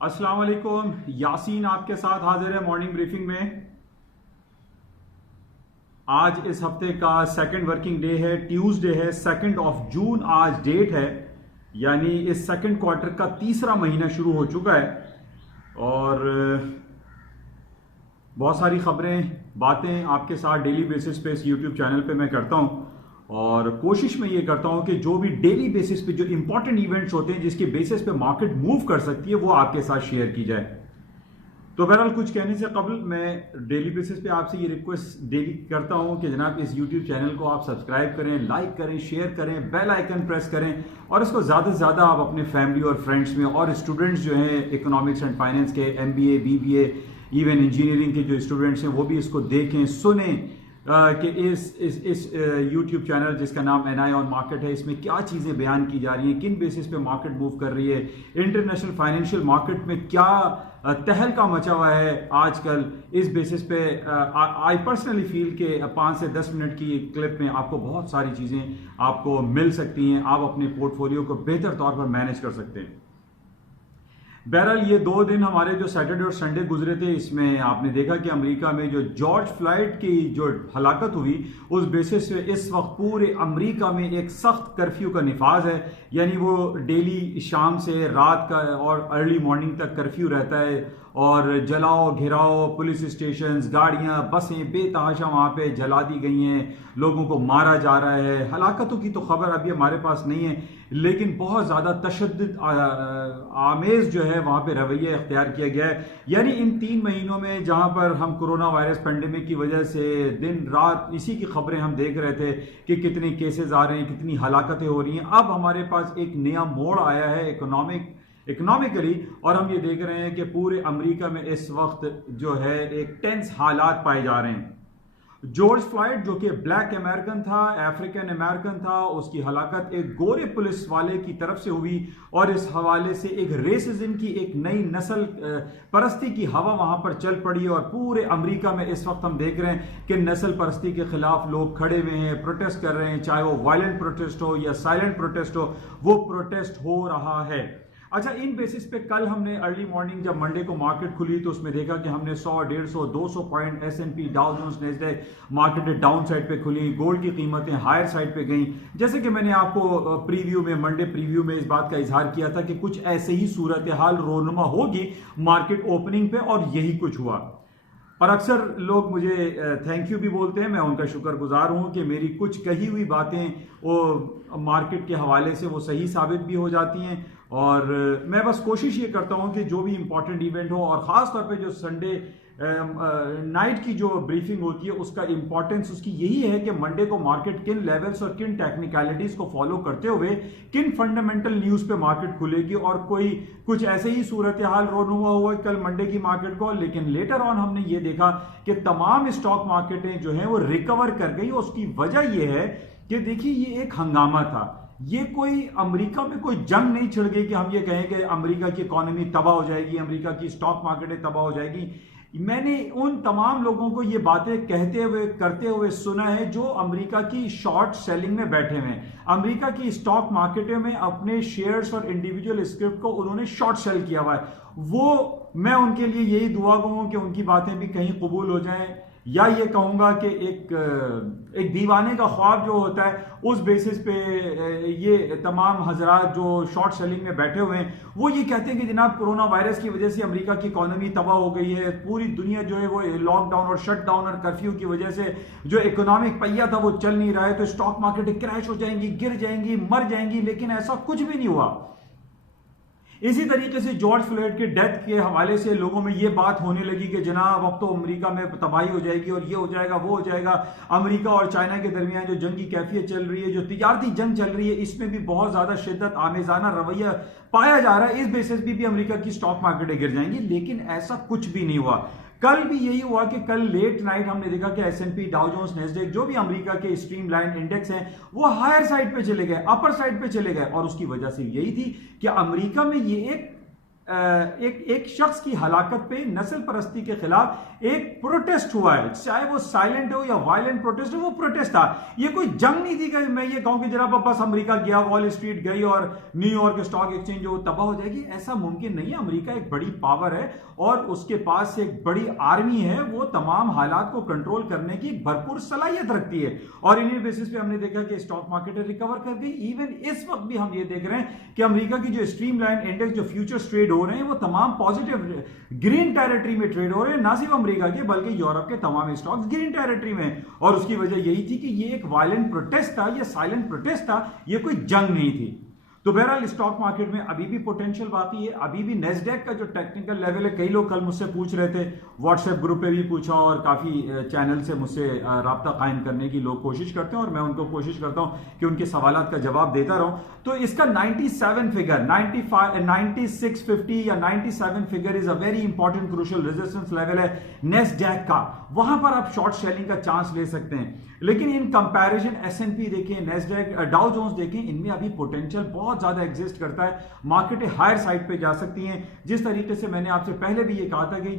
अस्सलाम वालेकुम। यासीन आपके साथ हाजिर है मॉर्निंग ब्रीफिंग में। आज इस हफ्ते का सेकंड वर्किंग डे है, ट्यूसडे है, 2 जून आज डेट है। यानी इस सेकंड क्वार्टर का तीसरा महीना शुरू हो चुका है और बहुत सारी खबरें बातें आपके साथ डेली बेसिस पे इस यूट्यूब चैनल पे मैं करता हूं और कोशिश में ये करता हूं कि जो भी डेली बेसिस पे जो इंपॉर्टेंट इवेंट्स होते हैं जिसके बेसिस पे मार्केट मूव कर सकती है वो आपके साथ शेयर की जाए। तो बहरहाल कुछ कहने से कबल मैं डेली बेसिस पे आपसे ये रिक्वेस्ट डेली करता हूं कि जनाब इस यूट्यूब चैनल को आप सब्सक्राइब करें, लाइक करें, शेयर करें, बेल आइकन प्रेस करें और इसको ज़्यादा से ज़्यादा आप अपने फैमिली और फ्रेंड्स में और स्टूडेंट्स जो हैं इकोनॉमिक्स एंड फाइनेंस के, MBA, BBA, इवन इंजीनियरिंग के जो स्टूडेंट्स हैं वो भी इसको देखें, सुनें कि इस यूट्यूब चैनल जिसका नाम NI ऑन मार्केट है इसमें क्या चीज़ें बयान की जा रही हैं, किन बेसिस पे मार्केट मूव कर रही है, इंटरनेशनल फाइनेंशियल मार्केट में क्या तहलका मचा हुआ है आजकल। इस बेसिस पे आई पर्सनली फील के 5 से 10 मिनट की क्लिप में आपको बहुत सारी चीज़ें आपको मिल सकती हैं, आप अपने पोर्टफोलियो को बेहतर तौर पर मैनेज कर सकते हैं। बहरहाल ये 2 दिन हमारे जो सैटरडे और संडे गुजरे थे इसमें आपने देखा कि अमेरिका में जो जॉर्ज फ्लॉयड की जो हलाकत हुई उस बेसिस पे इस वक्त पूरे अमेरिका में एक सख्त कर्फ्यू का निफाज है। यानी वो डेली शाम से रात का और अर्ली मॉर्निंग तक कर्फ्यू रहता है और जलाओ घिराओ, पुलिस स्टेशन, गाड़ियां, बसें बेतहाशा वहां पे जला दी गई हैं, लोगों को मारा जा रहा है। हलाकतों की तो खबर अभी हमारे पास नहीं है लेकिन बहुत ज़्यादा तशद्दुद आमेज जो है वहाँ पे रवैया इख्तियार किया गया है। यानी इन 3 महीनों में जहाँ पर हम कोरोना वायरस पेंडेमिक की वजह से दिन रात इसी की खबरें हम देख रहे थे कि कितने केसेस आ रहे हैं, कितनी हलाकतें हो रही हैं, अब हमारे पास एक नया मोड़ आया है इकोनॉमिकली और हम ये देख रहे हैं कि पूरे अमेरिका में इस वक्त जो है एक टेंस हालात पाए जा रहे हैं। जॉर्ज फ्लॉयड जो कि ब्लैक अमेरिकन था, अफ्रीकन अमेरिकन था, उसकी हलाकत एक गोरे पुलिस वाले की तरफ से हुई और इस हवाले से एक रेसिज्म की एक नई नस्ल परस्ती की हवा वहां पर चल पड़ी और पूरे अमेरिका में इस वक्त हम देख रहे हैं कि नस्ल परस्ती के खिलाफ लोग खड़े हुए हैं, प्रोटेस्ट कर रहे हैं, चाहे वो वायलेंट प्रोटेस्ट हो या साइलेंट प्रोटेस्ट हो, वो प्रोटेस्ट हो रहा है। अच्छा, इन बेसिस पे कल हमने अर्ली मॉर्निंग जब मंडे को मार्केट खुली तो उसमें देखा कि हमने 100, 150, 200 point S&P, Dow Jones, Nasdaq market down side पे खुली, गोल्ड की कीमतें हायर साइड पे गईं। जैसे कि मैंने आपको प्रीव्यू में, मंडे प्रीव्यू में इस बात का इजहार किया था कि कुछ ऐसे ही सूरत हाल रोनुमा होगी मार्केट ओपनिंग पे और यही कुछ हुआ। और अक्सर लोग मुझे थैंक यू भी बोलते हैं, मैं उनका शुक्रगुजार हूं कि मेरी कुछ कही हुई बातें वो मार्केट के हवाले से वो सही साबित भी हो जाती हैं। और मैं बस कोशिश ये करता हूं कि जो भी इंपॉर्टेंट इवेंट हो और ख़ास तौर पे जो संडे नाइट की जो ब्रीफिंग होती है उसका इंपॉर्टेंस उसकी यही है कि मंडे को मार्केट किन लेवल्स और किन टेक्निकलिटीज को फॉलो करते हुए किन फंडामेंटल न्यूज़ पे मार्केट खुलेगी और कोई कुछ ऐसे ही सूरत हाल रोनुमा हुआ कल मंडे की मार्केट को। लेकिन लेटर ऑन हमने ये देखा कि तमाम स्टॉक मार्केटें जो हैं वो रिकवर कर गई। उसकी वजह यह है कि देखिए ये एक हंगामा था, ये कोई अमेरिका में कोई जंग नहीं छिड़ गई कि हम ये कहें कि अमेरिका की इकोनॉमी तबाह हो जाएगी, अमेरिका की स्टॉक मार्केटें तबाह हो जाएगी। मैंने उन तमाम लोगों को ये बातें कहते हुए करते हुए सुना है जो अमेरिका की शॉर्ट सेलिंग में बैठे हुए हैं, अमेरिका की स्टॉक मार्केटों में अपने शेयर्स और इंडिविजुअल स्क्रिप्ट को उन्होंने शॉर्ट सेल किया हुआ है। वो मैं उनके लिए यही दुआ करूं कि उनकी बातें भी कहीं कबूल हो जाएं, या ये कहूंगा कि एक दीवाने का ख्वाब जो होता है उस बेसिस पे ये तमाम हजरात जो शॉर्ट सेलिंग में बैठे हुए हैं वो ये कहते हैं कि जनाब कोरोना वायरस की वजह से अमेरिका की इकोनॉमी तबाह हो गई है, पूरी दुनिया जो है वो लॉकडाउन और शट डाउन और कर्फ्यू की वजह से जो इकोनॉमिक पहिया था वो चल नहीं रहा है, तो स्टॉक मार्केट क्रैश हो जाएंगी, गिर जाएंगी, मर जाएंगी। लेकिन ऐसा कुछ भी नहीं हुआ। इसी तरीके से जॉर्ज फ्लॉयड के डेथ के हवाले से लोगों में ये बात होने लगी कि जनाब अब तो अमेरिका में तबाही हो जाएगी और ये हो जाएगा वो हो जाएगा। अमेरिका और चाइना के दरमियान जो जंग की कैफियत चल रही है, जो तिजारती जंग चल रही है, इसमें भी बहुत ज्यादा शिद्दत आमेजाना रवैया पाया जा रहा है। इस बेसिस भी अमेरिका की स्टॉक मार्केटें गिर जाएंगी, लेकिन ऐसा कुछ भी नहीं हुआ। कल भी यही हुआ कि कल लेट नाइट हमने देखा कि S&P, डाउ जोन्स, नैस्डैक जो भी अमेरिका के स्ट्रीमलाइन इंडेक्स हैं वो हायर साइड पे चले गए, अपर साइड पे चले गए। और उसकी वजह से यही थी कि अमेरिका में ये एक एक शख्स की हलाकत पे नस्ल परस्ती के खिलाफ एक प्रोटेस्ट हुआ है, चाहे वो साइलेंट हो या वायलेंट प्रोटेस्ट हो, वो प्रोटेस्ट था। ये कोई जंग नहीं थी कि मैं ये कहूं कि जनाब बस अमेरिका गया, वॉल स्ट्रीट गई और न्यूयॉर्क स्टॉक एक्सचेंज जो तबाह हो जाएगी, ऐसा मुमकिन नहीं है। अमेरिका एक बड़ी पावर है और उसके पास एक बड़ी आर्मी है, वो तमाम हालात को कंट्रोल करने की भरपूर सलाहियत रखती है। और इन्हीं बेसिस पे हमने देखा कि स्टॉक मार्केट रिकवर कर गई। इवन इस वक्त भी हम ये देख रहे हैं कि अमेरिका की जो स्ट्रीमलाइन इंडेक्स, जो फ्यूचर्स ट्रेड हो रहे हैं, वो तमाम पॉजिटिव ग्रीन टेरिटरी में ट्रेड हो रहे हैं, ना सिर्फ अमेरिका के बल्कि यूरोप के तमाम स्टॉक्स ग्रीन टेरिटरी में। और उसकी वजह यही थी कि ये एक वायलेंट प्रोटेस्ट था, ये साइलेंट प्रोटेस्ट था, ये कोई जंग नहीं थी। तो बहरहाल स्टॉक मार्केट में अभी भी पोटेंशियल बाकी है। अभी भी नेस्डेक का जो टेक्निकल लेवल है, कई लोग कल मुझसे पूछ रहे थे, व्हाट्सएप ग्रुप पे भी पूछा और काफी चैनल से मुझसे राब्ता कायम करने की लोग कोशिश करते हैं और मैं उनको कोशिश करता हूं कि उनके सवालात का जवाब देता रहूं। तो इसका 97 फिगर, 9650 या 97 figure is a very important crucial resistance level है नेस्डेक का। वहां पर आप शॉर्ट सेलिंग का चांस ले सकते हैं। लेकिन इन कंपैरिजन एस&पी देखें, नेस्डेक, डाउ जोन्स देखें, इनमें अभी पोटेंशियल बहुत ज्यादा एग्जिस्ट करता है। मार्केटें हायर साइड पे जा सकती हैं। जिस तरीके से मैंने आपसे पहले भी ये कहा था कि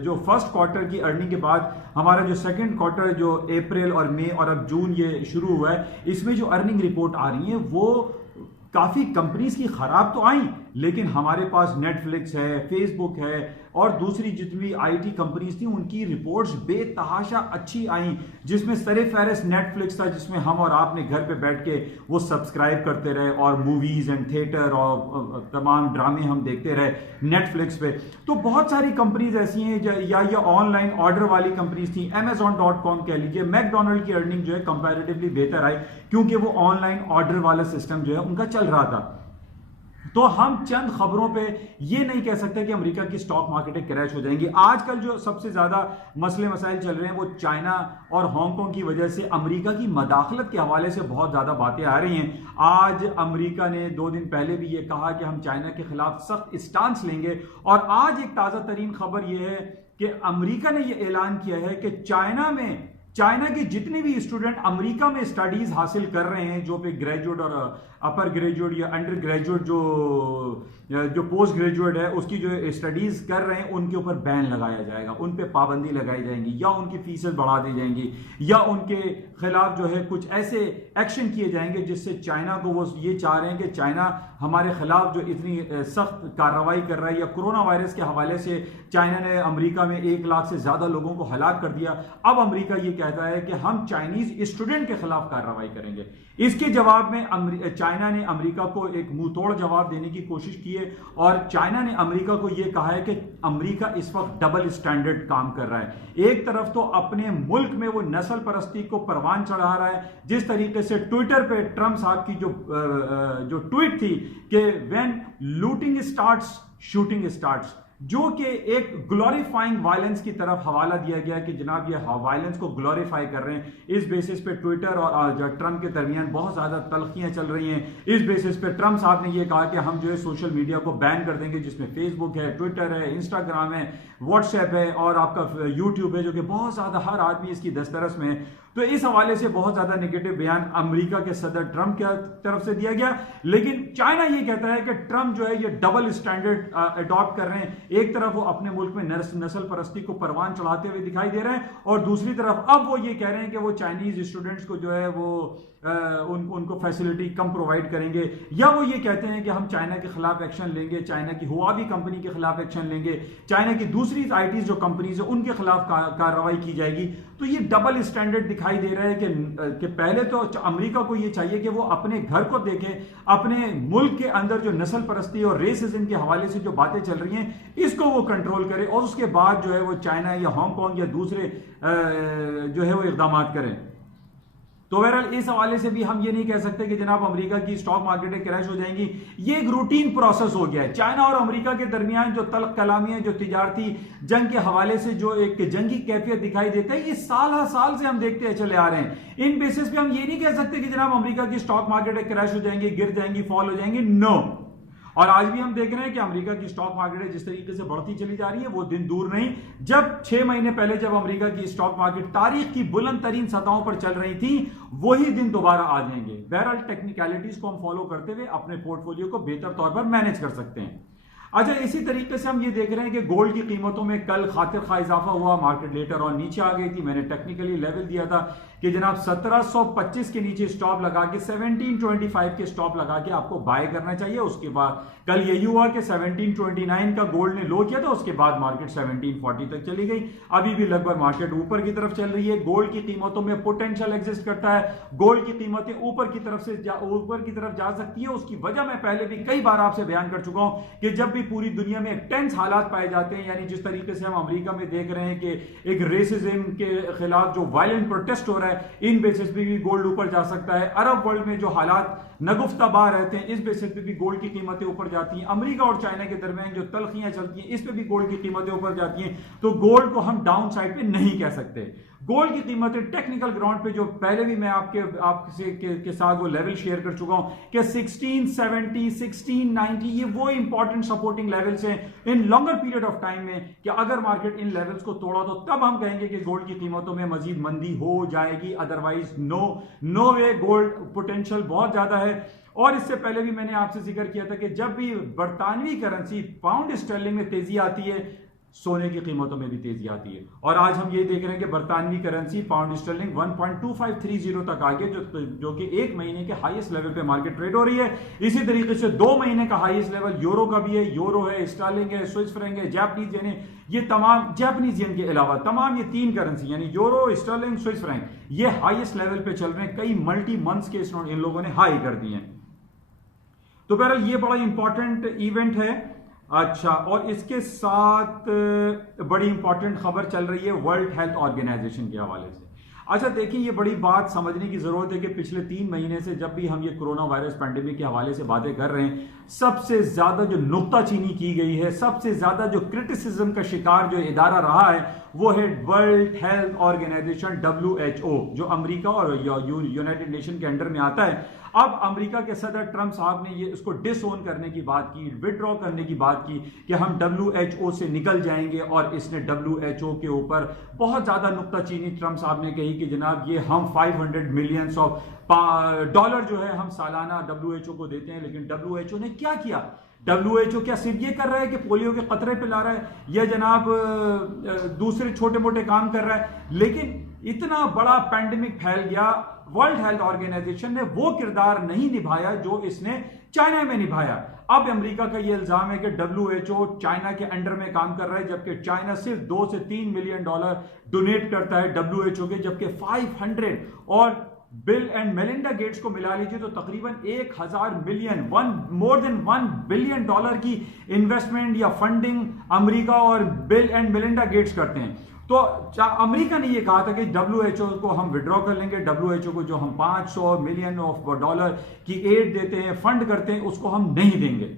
जो फर्स्ट क्वार्टर की अर्निंग के बाद हमारा जो सेकंड क्वार्टर जो अप्रैल और मई और अब जून ये शुरू हुआ है, इसमें जो अर्निंग रिपोर्ट आ रही है वो काफी कंपनीज की खराब तो आई, लेकिन हमारे पास नेटफ्लिक्स है, फेसबुक है और दूसरी जितनी आईटी कंपनीज थी उनकी रिपोर्ट्स बेतहाशा अच्छी आई, जिसमें सरे फहरिस्त नेटफ्लिक्स था, जिसमें हम और आपने घर पे बैठ के वो सब्सक्राइब करते रहे और मूवीज एंड थिएटर और तमाम ड्रामे हम देखते रहे नेटफ्लिक्स पे। तो बहुत सारी कंपनीज ऐसी हैं या ऑनलाइन ऑर्डर वाली कंपनीज थी, Amazon.com कह लीजिए। मैकडोनल्ड की अर्निंग जो है कंपैरेटिवली बेहतर आई क्योंकि वो ऑनलाइन ऑर्डर वाला सिस्टम जो है उनका चल रहा था। तो हम चंद खबरों पे ये नहीं कह सकते कि अमेरिका की स्टॉक मार्केटें क्रैश हो जाएंगी। आजकल जो सबसे ज्यादा मसले मसाइल चल रहे हैं वो चाइना और हांगकांग की वजह से अमेरिका की मदाखलत के हवाले से बहुत ज्यादा बातें आ रही हैं। आज अमेरिका ने 2 दिन पहले भी ये कहा कि हम चाइना के खिलाफ सख्त स्टांस लेंगे। और आज एक ताजा तरीन खबर यह है कि अमेरिका ने यह ऐलान किया है कि चाइना के जितने भी स्टूडेंट अमेरिका में स्टडीज हासिल कर रहे हैं, जो पे ग्रेजुएट और अपर ग्रेजुएट या अंडर ग्रेजुएट जो पोस्ट ग्रेजुएट है उसकी जो स्टडीज कर रहे हैं, उनके ऊपर बैन लगाया जाएगा, उन पे पाबंदी लगाई जाएगी या उनकी फीसें बढ़ा दी जाएंगी या उनके खिलाफ जो है कुछ ऐसे एक्शन किए जाएंगे जिससे चाइना को, वो ये चाह रहे हैं कि चाइना हमारे खिलाफ जो इतनी सख्त कार्रवाई कर रहा है, या कोरोना वायरस के हवाले से चाइना ने अमेरिका में 1 लाख से ज्यादा लोगों को हलाक कर दिया। अब अमेरिका ये कहता है कि हम चाइनीज स्टूडेंट के खिलाफ कार्रवाई करेंगे। इसके जवाब में चाइना ने अमेरिका को एक मुंह तोड़ जवाब देने की कोशिश की है और चाइना ने अमेरिका को यह कहा है कि अमेरिका इस वक्त डबल स्टैंडर्ड काम कर रहा है। एक तरफ तो अपने मुल्क में वो नस्ल परस्ती को परवान चढ़ा रहा है, जिस तरीके से ट्विटर पे ट्रंप साहब की जो ट्वीट थी कि when looting starts shooting starts, जो कि एक ग्लोरीफाइंग वायलेंस की तरफ हवाला दिया गया कि जनाब ये वायलेंस को ग्लोरीफाई कर रहे हैं। इस बेसिस पे ट्विटर और ट्रंप के दरमियान बहुत ज्यादा तलखियां चल रही हैं। इस बेसिस पे ट्रंप साहब ने ये कहा कि हम जो है सोशल मीडिया को बैन कर देंगे, जिसमें फेसबुक है, ट्विटर है, इंस्टाग्राम है, व्हाट्सएप है और आपका यूट्यूब है, जो कि बहुत ज्यादा हर आदमी इसकी दस्तरस में है। तो इस हवाले से बहुत ज्यादा नेगेटिव बयान अमेरिका के सदर ट्रंप की तरफ से दिया गया। लेकिन चाइना ये कहता है कि ट्रंप जो है ये डबल स्टैंडर्ड अडॉप्ट कर रहे हैं। एक तरफ वो अपने मुल्क में नस्ल परस्ती को परवान चढ़ाते हुए दिखाई दे रहे हैं और दूसरी तरफ अब वो ये कह रहे हैं कि वो चाइनीज स्टूडेंट्स को जो है वो उनको फैसिलिटी कम प्रोवाइड करेंगे, या वो ये कहते हैं कि हम चाइना के खिलाफ एक्शन लेंगे, चाइना की हुआवी कंपनी के खिलाफ एक्शन लेंगे, चाइना की दूसरी आईटी जो कंपनीज है उनके खिलाफ कार्रवाई की जाएगी। तो ये डबल स्टैंडर्ड दिखाई दे रहा है कि पहले तो अमेरिका को ये चाहिए कि वो अपने घर को देखे, अपने मुल्क के अंदर जो नस्ल परस्ती और रेसिज्म के हवाले से जो बातें चल रही हैं इसको वो कंट्रोल करे और उसके बाद जो है वो चाइना या हांगकांग या दूसरे जो है वो इकदाम करें। तो बहरहाल इस हवाले से भी हम ये नहीं कह सकते कि जनाब अमेरिका की स्टॉक मार्केटें क्रैश हो जाएंगी। ये एक रूटीन प्रोसेस हो गया है। चाइना और अमेरिका के दरमियान जो तल्ख कलामी है, जो तिजारती जंग के हवाले से जो एक जंगी कैफियत दिखाई देता है, ये साल हर साल से हम देखते चले आ रहे हैं। इन बेसिस पे हम ये नहीं कह सकते कि जनाब अमेरिका की स्टॉक मार्केटें क्रैश हो जाएंगी, गिर जाएंगी, फॉल हो जाएंगी। नो। और आज भी हम देख रहे हैं कि अमेरिका की स्टॉक मार्केट जिस तरीके से बढ़ती चली जा रही है वो दिन दूर नहीं जब 6 महीने पहले जब अमेरिका की स्टॉक मार्केट तारीख की बुलंद तरीन सतहों पर चल रही थी, वही दिन दोबारा आ जाएंगे। बहरहाल टेक्निकलिटीज को हम फॉलो करते हुए अपने पोर्टफोलियो को बेहतर तौर पर मैनेज कर सकते हैं। अच्छा, इसी तरीके से हम ये देख रहे हैं कि गोल्ड की कीमतों में कल खातिर खा इजाफा हुआ, मार्केट लेटर और नीचे आ गई थी। मैंने टेक्निकली लेवल दिया था कि जनाब 1725 के नीचे स्टॉप लगा के 1725 के स्टॉप लगा के आपको बाय करना चाहिए। उसके बाद कल यही हुआ कि 1729 का गोल्ड ने लो किया था, उसके बाद मार्केट 1740 तक चली गई। अभी भी लगभग मार्केट ऊपर की तरफ चल रही है। गोल्ड की कीमतों में पोटेंशियल एग्जिस्ट करता है, गोल्ड की कीमतें ऊपर की तरफ जा सकती है। उसकी वजह मैं पहले भी कई बार आपसे बयान कर चुका हूं कि जब भी पूरी दुनिया में टेंस हालात पाए जाते हैं, यानी जिस तरीके से हम अमेरिका में देख रहे हैं कि एक रेसिज्म के खिलाफ जो वायलेंट प्रोटेस्ट हो रहा है, इन बेसिस पे भी गोल्ड ऊपर जा सकता है। अरब वर्ल्ड में जो हालात नगुफ्ताबार रहते हैं, इस बेसिस पे भी गोल्ड की कीमतें ऊपर जाती हैं। अमेरिका और चाइना के दरमियान जो तलखियां चलती हैं, इस पे भी गोल्ड की कीमतें ऊपर जाती हैं। तो गोल्ड को हम डाउन साइड पे नहीं कह सकते। गोल्ड की कीमतें टेक्निकल ग्राउंड पे जो पहले भी मैं आपसे के साथ वो लेवल शेयर कर चुका हूं कि 1670 1690 ये वो इंपॉर्टेंट सपोर्टिंग लेवल्स हैं इन लॉन्गर पीरियड ऑफ टाइम में, कि अगर मार्केट इन लेवल्स को तोड़ा तो तब हम कहेंगे कि गोल्ड की कीमतों में मजीद मंदी हो जाएगी। अदरवाइज नो वे, गोल्ड पोटेंशियल बहुत ज्यादा है। और इससे पहले भी मैंने आपसे जिक्र किया था कि जब भी बरतानवी करेंसी पाउंड स्टर्लिंग में तेजी आती है, सोने की कीमतों में भी तेजी आती है। और आज हम ये देख रहे हैं कि बरतानवी करेंसी पाउंड स्टर्लिंग 1.2530 तक आ गई, जो कि एक महीने के हाईएस्ट लेवल पे मार्केट ट्रेड हो रही है। इसी तरीके से 2 महीने का हाईएस्ट लेवल यूरो का भी है। यूरो है, स्टर्लिंग है, स्विस फ्रैंक है, जापानीज येन, ये तमाम जापानीज येन के अलावा तमाम ये 3 करेंसी यानी यूरो, स्टर्लिंग, स्विस फ्रैंक, ये हाईएस्ट लेवल पे चल रहे हैं। कई मल्टी मंथ्स के इन लोगों ने हाई कर दिए हैं। तो बहरहाल ये बड़ा इंपॉर्टेंट इवेंट है। अच्छा, और इसके साथ बड़ी इंपॉर्टेंट खबर चल रही है वर्ल्ड हेल्थ ऑर्गेनाइजेशन के हवाले से। अच्छा देखिए, ये बड़ी बात समझने की जरूरत है कि पिछले 3 महीने से जब भी हम ये कोरोना वायरस पैंडेमिक के हवाले से बातें कर रहे हैं, सबसे ज्यादा जो नुक्ताचीनी की गई है, सबसे ज्यादा जो क्रिटिसिज्म का शिकार जो इदारा रहा है, वो है वर्ल्ड हेल्थ ऑर्गेनाइजेशन WHO, जो अमेरिका और यूनाइटेड नेशन के अंडर में आता है। अब अमेरिका के सदर ट्रंप साहब ने ये इसको डिसओन करने की बात की, विड्रॉ करने की बात की कि हम WHO से निकल जाएंगे। और इसने WHO के ऊपर बहुत ज्यादा नुक्ताचीनी ट्रंप साहब ने कही कि जनाब ये हम 500 मिलियन डॉलर जो है हम सालाना WHO को देते हैं। लेकिन WHO ने क्या किया? WHO क्या सिर्फ ये कर रहा है कि पोलियो के कतरे पिला रहा है या जनाब दूसरे छोटे मोटे काम कर रहा है? लेकिन इतना बड़ा पैंडेमिक फैल गया, वर्ल्ड हेल्थ ऑर्गेनाइजेशन ने वो किरदार नहीं निभाया जो इसने चाइना में निभाया। अब अमेरिका का ये इल्जाम है कि WHO चाइना के अंडर में काम कर रहा है, जबकि चाइना सिर्फ 2 से 3 मिलियन डॉलर डोनेट करता है WHO के, जबकि 500 और बिल एंड मेलिंडा गेट्स को मिला लीजिए तो तकरीबन 1000 million, more than 1 billion dollar की इन्वेस्टमेंट या फंडिंग अमेरिका और बिल एंड मेलिंडा गेट्स करते हैं। तो अमेरिका ने यह कहा था कि WHO को हम विड्रॉ कर लेंगे, WHO को जो हम 500 मिलियन ऑफ डॉलर की एड देते हैं, फंड करते हैं, उसको हम नहीं देंगे।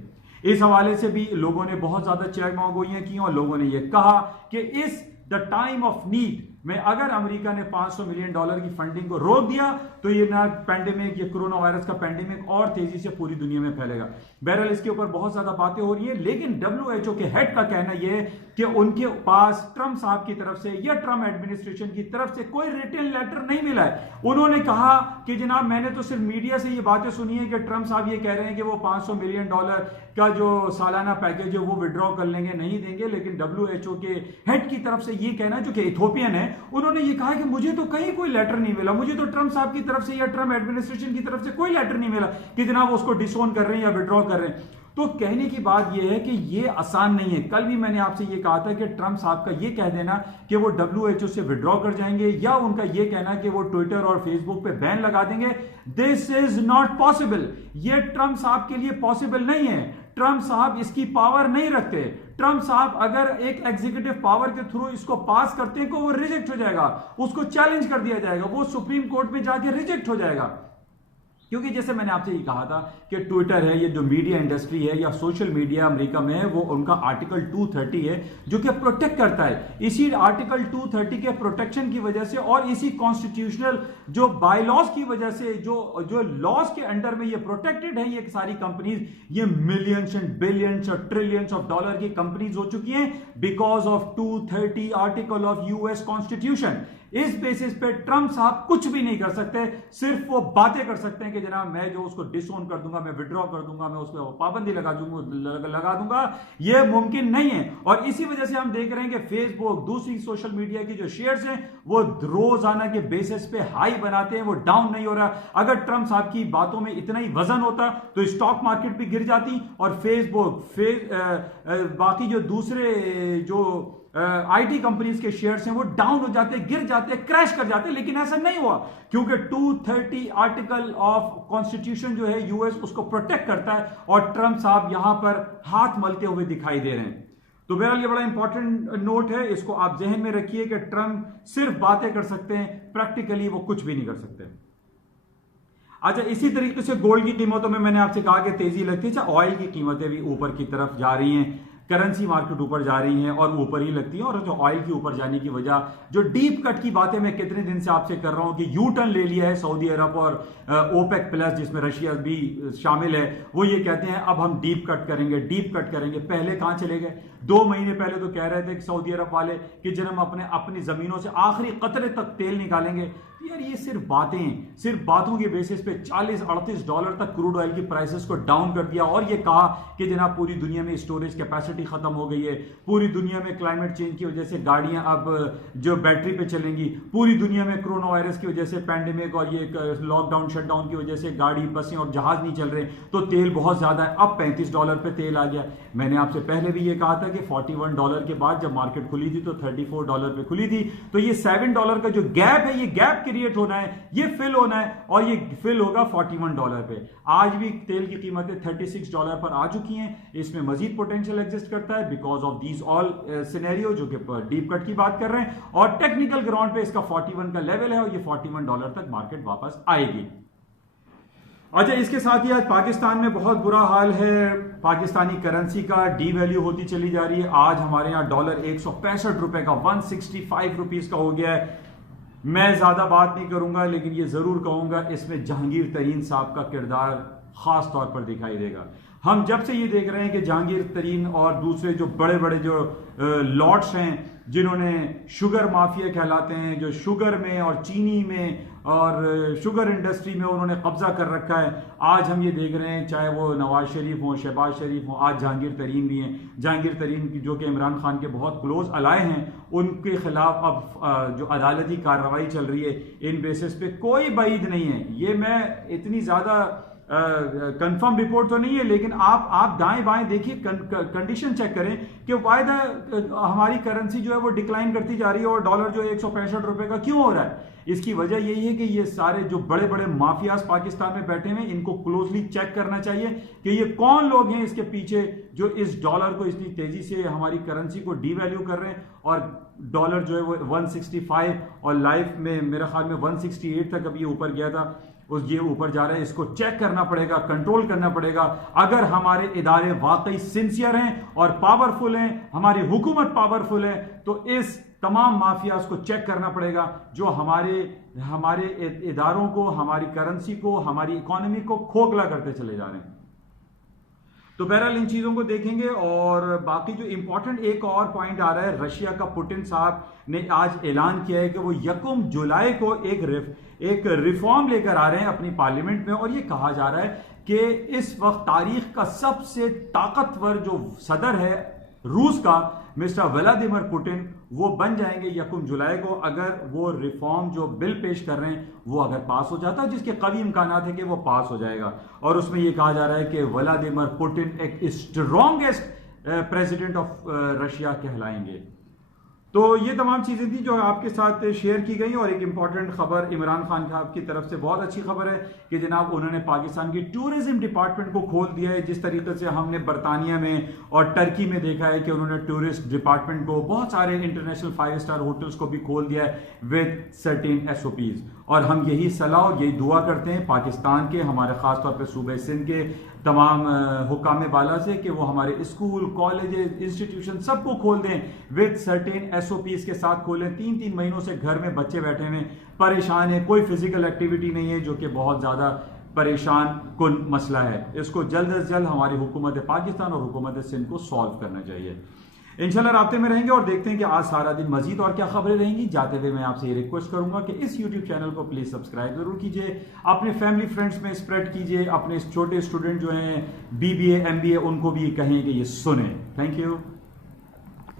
इस हवाले से भी लोगों ने बहुत ज्यादा चेक की और लोगों ने यह कहा कि इस द टाइम ऑफ नीड में अगर अमेरिका ने 500 मिलियन डॉलर की फंडिंग को रोक दिया तो ये ना पैंडेमिक, ये कोरोना वायरस का पैंडेमिक और तेजी से पूरी दुनिया में फैलेगा। बहरहाल इसके ऊपर बहुत ज्यादा बातें हो रही है, लेकिन WHO के हेड का कहना यह है कि उनके पास ट्रंप साहब की तरफ से या ट्रंप एडमिनिस्ट्रेशन की तरफ से कोई रिटन लेटर नहीं मिला है। उन्होंने कहा कि जनाब मैंने तो सिर्फ मीडिया से ये बातें सुनी है कि ट्रंप साहब ये कह रहे हैं कि वो 500 मिलियन डॉलर का जो सालाना पैकेज है वो विड्रॉ कर लेंगे, नहीं देंगे। लेकिन WHO के हेड की तरफ से ये कहना है, जो कि इथोपियन है, उन्होंने ये कहा कि मुझे तो कहीं कोई लेटर नहीं मिला, मुझे तो ट्रंप साहब की तरफ से या ट्रंप एडमिनिस्ट्रेशन की तरफ से कोई लेटर नहीं मिला कि जनाब उसको डिसोन कर रहे हैं या विड्रॉ कर रहे हैं। तो कहने की बात यह है कि यह आसान नहीं है। कल भी मैंने आपसे यह कहा था कि ट्रंप साहब का यह कह देना कि वो WHO से विड्रॉ कर जाएंगे या उनका यह कहना कि वो ट्विटर और फेसबुक पे बैन लगा देंगे, दिस इज नॉट पॉसिबल। यह ट्रंप साहब के लिए पॉसिबल नहीं है। ट्रंप साहब इसकी पावर नहीं रखते। ट्रंप साहब अगर एक एग्जीक्यूटिव पावर के थ्रू इसको पास करते हैं तो वो रिजेक्ट हो जाएगा, उसको चैलेंज कर दिया जाएगा, वो सुप्रीम कोर्ट में जाके रिजेक्ट हो जाएगा। क्योंकि जैसे मैंने आपसे ये कहा था कि ट्विटर है, ये जो मीडिया इंडस्ट्री है या सोशल मीडिया अमेरिका में है, वो उनका आर्टिकल 230 है जो कि प्रोटेक्ट करता है। इसी आर्टिकल 230 के प्रोटेक्शन की वजह से और इसी कॉन्स्टिट्यूशनल जो बायलॉज की वजह से जो लॉज के अंडर में ये प्रोटेक्टेड है, ये सारी कंपनीज, ये मिलियंस एंड बिलियंस और ट्रिलियंस ऑफ डॉलर की कंपनीज हो चुकी हैं because of 230 article of US constitution. इस बेसिस पे ट्रंप साहब कुछ भी नहीं कर सकते, सिर्फ वो बातें कर सकते हैं कि जनाब मैं जो उसको डिसओन कर दूंगा, मैं विड्रॉ कर दूंगा, मैं उसको पाबंदी लगा दूंगा। ये मुमकिन नहीं है। और इसी वजह से हम देख रहे हैं कि फेसबुक, दूसरी सोशल मीडिया की जो शेयर्स हैं वो रोजाना के बेसिस पे हाई बनाते हैं, वो डाउन नहीं हो रहा। अगर ट्रंप साहब की बातों में इतना ही वजन होता तो स्टॉक मार्केट भी गिर जाती और फेसबुक बाकी जो दूसरे जो आईटी कंपनीज के शेयर्स हैं वो डाउन हो जाते, गिर जाते, क्रैश कर जाते। लेकिन ऐसा नहीं हुआ क्योंकि 230 आर्टिकल ऑफ कॉन्स्टिट्यूशन जो है यूएस उसको प्रोटेक्ट करता है और ट्रंप साहब यहां पर हाथ मलते हुए दिखाई दे रहे हैं। तो बहरहाल ये बड़ा इंपॉर्टेंट नोट है, इसको आप जहन में रखिए कि ट्रंप सिर्फ बातें कर सकते हैं, प्रैक्टिकली वो कुछ भी नहीं कर सकते। अच्छा, इसी तरीके से गोल्ड की कीमतों में मैंने आपसे कहा कि तेजी लगती है। ऑयल की कीमतें भी ऊपर की तरफ जा रही हैं, करेंसी मार्केट ऊपर जा रही है और ऊपर ही लगती है। और जो ऑयल की ऊपर जाने की वजह, जो डीप कट की बातें मैं कितने दिन से आपसे कर रहा हूं कि यू टर्न ले लिया है सऊदी अरब और ओपेक प्लस जिसमें रशिया भी शामिल है, वो ये कहते हैं अब हम डीप कट करेंगे, डीप कट करेंगे। पहले कहां चले गए? 2 महीने पहले तो कह रहे थे कि सऊदी अरब वाले कि जब हम अपनी जमीनों से आखिरी कतरे तक तेल निकालेंगे। यार ये सिर्फ बातें हैं, सिर्फ बातों के बेसिस पे $40-38 तक क्रूड ऑयल की प्राइसेस को डाउन कर दिया और ये कहा कि जनाब पूरी दुनिया में स्टोरेज कैपेसिटी खत्म हो गई है, पूरी दुनिया में क्लाइमेट चेंज की वजह से गाड़ियां अब जो बैटरी पे चलेंगी, पूरी दुनिया में कोरोना वायरस की वजह से, पैंडेमिक और ये लॉकडाउन शटडाउन की वजह से गाड़ी, बसें और जहाज नहीं चल रहे, तो तेल बहुत ज्यादा है। अब $35 पे तेल आ गया। मैंने आपसे पहले भी ये कहा था कि $41 के बाद जब मार्केट खुली थी तो $34 पे खुली थी। तो ये $7 का जो गैप है, ये गैप क्रिएट होना है, ये फिल होना है और ये फिल होगा $41 पे। आज भी तेल की कीमतें $36 पर आ चुकी हैं। इसमें मजीद पोटेंशियल एग्जिस्ट करता है because of these all scenario जो कि डीप कट की बात कर रहे हैं और टेक्निकल ग्राउंड पे इसका 41 का लेवल है और ये $41 तक मार्केट वापस आएगी। अच्छा, इसके साथ ही आज पाकिस्तान में बहुत बुरा हाल है। पाकिस्तानी करेंसी का डी वैल्यू होती चली जा रही है। आज हमारे यहाँ डॉलर 165 रुपए का 165 रुपीज का हो गया है। मैं ज्यादा बात नहीं करूंगा लेकिन ये जरूर कहूंगा इसमें जहांगीर तरीन साहब का किरदार खास तौर पर दिखाई देगा। हम जब से ये देख रहे हैं कि जहांगीर तरीन और दूसरे जो बड़े बड़े जो लॉर्ड्स हैं जिन्होंने शुगर माफिया कहलाते हैं, जो शुगर में और चीनी में और शुगर इंडस्ट्री में उन्होंने कब्जा कर रखा है, आज हम ये देख रहे हैं चाहे वो नवाज शरीफ हो, शहबाज शरीफ हो, आज जहांगीर तरीन भी हैं। जहांगीर तरीन की जो कि इमरान खान के बहुत क्लोज अलाय हैं, उनके खिलाफ अब जो अदालती कार्रवाई चल रही है इन बेसिस पे कोई बाइद नहीं है। ये मैं इतनी ज्यादा कंफर्म रिपोर्ट तो नहीं है लेकिन आप दाएं बाएं देखिए, कंडीशन चेक करें कि वायदा हमारी करेंसी जो है वो डिक्लाइन करती जा रही है और डॉलर जो है 165 रुपए का क्यों हो रहा है। इसकी वजह यही है कि ये सारे जो बड़े बड़े माफियाज पाकिस्तान में बैठे हुए, इनको क्लोजली चेक करना चाहिए कि ये कौन लोग हैं इसके पीछे जो इस डॉलर को इतनी तेजी से हमारी करेंसी को डीवैल्यू कर रहे हैं। और डॉलर जो है वो 165 और लाइफ में मेरे ख्याल में 168 तक अभी ऊपर गया था, उस ये ऊपर जा रहा है। इसको चेक करना पड़ेगा, कंट्रोल करना पड़ेगा। अगर हमारे इदारे वाकई सिंसियर हैं और पावरफुल हैं, हमारी हुकूमत पावरफुल है, तो इस तमाम माफियाज को चेक करना पड़ेगा जो हमारे इदारों को, हमारी करेंसी को, हमारी इकोनॉमी को खोखला करते चले जा रहे हैं। तो बहरहाल इन चीजों को देखेंगे। और बाकी जो इंपॉर्टेंट एक और पॉइंट आ रहा है, रशिया का पुतिन साहब ने आज ऐलान किया है कि वो 1 जुलाई को एक रिफॉर्म लेकर आ रहे हैं अपनी पार्लियामेंट में। और ये कहा जा रहा है कि इस वक्त तारीख का सबसे ताकतवर जो सदर है रूस का, मिस्टर व्लादिमीर पुतिन, वो बन जाएंगे 1 जुलाई को अगर वो रिफॉर्म जो बिल पेश कर रहे हैं वो अगर पास हो जाता है, जिसके कवी इम्कानात है कि वो पास हो जाएगा। और उसमें ये कहा जा रहा है कि व्लादिमीर पुतिन एक स्ट्रॉन्गेस्ट प्रेसिडेंट ऑफ रशिया कहलाएंगे। तो ये तमाम चीजें थी जो आपके साथ शेयर की गई। और एक इंपॉर्टेंट खबर इमरान खान साहब की तरफ से बहुत अच्छी खबर है कि जनाब उन्होंने पाकिस्तान की टूरिज्म डिपार्टमेंट को खोल दिया है। जिस तरीके से हमने बरतानिया में और टर्की में देखा है कि उन्होंने टूरिस्ट डिपार्टमेंट को, बहुत सारे इंटरनेशनल 5 स्टार होटल्स को भी खोल दिया है विद सर्टेन SOPs। और हम यही सलाह और यही दुआ करते हैं पाकिस्तान के, हमारे खासतौर पर सूबे सिंध के तमाम हुकाम बाला से कि वो हमारे स्कूल, कॉलेजेस, इंस्टीट्यूशन सबको खोल दें विद सर्टेन SOPs के साथ खोलें। 3-3 महीनों से घर में बच्चे बैठे हुए परेशान है, कोई फिजिकल एक्टिविटी नहीं है, जो कि बहुत ज्यादा परेशान कुन मसला है। इसको जल्द से जल्द हमारी हुकूमत पाकिस्तान और हुकूमत सिंध को सॉल्व करना चाहिए। इंशाल्लाह राब्ते में रहेंगे और देखते हैं कि आज सारा दिन मजीद और क्या खबरें रहेंगी। जाते हुए मैं आपसे ये रिक्वेस्ट करूंगा कि इस यूट्यूब चैनल को प्लीज सब्सक्राइब जरूर कीजिए, अपने फैमिली फ्रेंड्स में स्प्रेड कीजिए, अपने छोटे स्टूडेंट जो हैं BBA MBA उनको भी कहें कि ये सुने। Thank you.